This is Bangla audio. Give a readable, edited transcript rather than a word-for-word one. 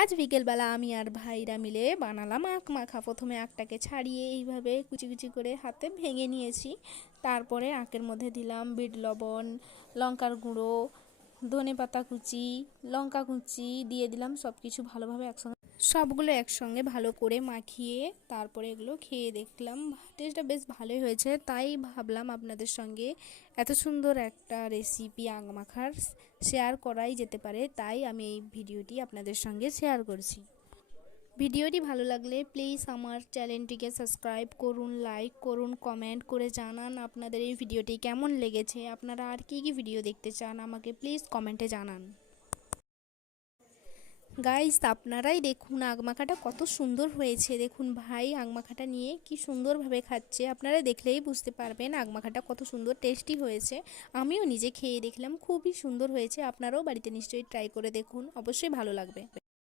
আজ বিকেলবেলা আমি আর ভাইরা মিলে বানালাম আখ মাখা। প্রথমে আখটাকে ছাড়িয়ে এইভাবে কুচি কুচি করে হাতে ভেঙে নিয়েছি। তারপরে আখের মধ্যে দিলাম বিট লবণ, লঙ্কার গুঁড়ো, ধনেপাতা কুচি, লঙ্কা কুচি দিয়ে দিলাম। সব কিছু ভালোভাবে সবগুলো একসঙ্গে ভালো করে মাখিয়ে তারপরে এগুলো খেয়ে দেখলাম। টেস্টটা বেশ ভালোই হয়েছে, তাই ভাবলাম আপনাদের সঙ্গে এত সুন্দর একটা রেসিপি আখ মাখার শেয়ার করাই যেতে পারে, তাই আমি এই ভিডিওটি আপনাদের সঙ্গে শেয়ার করছি। ভিডিওটি ভালো লাগলে প্লিজ আমার চ্যানেলটিকে সাবস্ক্রাইব করুন, লাইক করুন, কমেন্ট করে জানান আপনাদের এই ভিডিওটি কেমন লেগেছে। আপনারা আর কী ভিডিও দেখতে চান আমাকে প্লিজ কমেন্টে জানান। গাইস, আপনারাই দেখুন আখ মাখাটা কত সুন্দর হয়েছে। দেখুন ভাই আখ মাখাটা নিয়ে কি সুন্দরভাবে খাচ্ছে। আপনারা দেখলেই বুঝতে পারবেন আখ মাখাটা কত সুন্দর টেস্টি হয়েছে। আমিও নিজে খেয়ে দেখলাম, খুবই সুন্দর হয়েছে। আপনারাও বাড়িতে নিশ্চয়ই ট্রাই করে দেখুন, অবশ্যই ভালো লাগবে।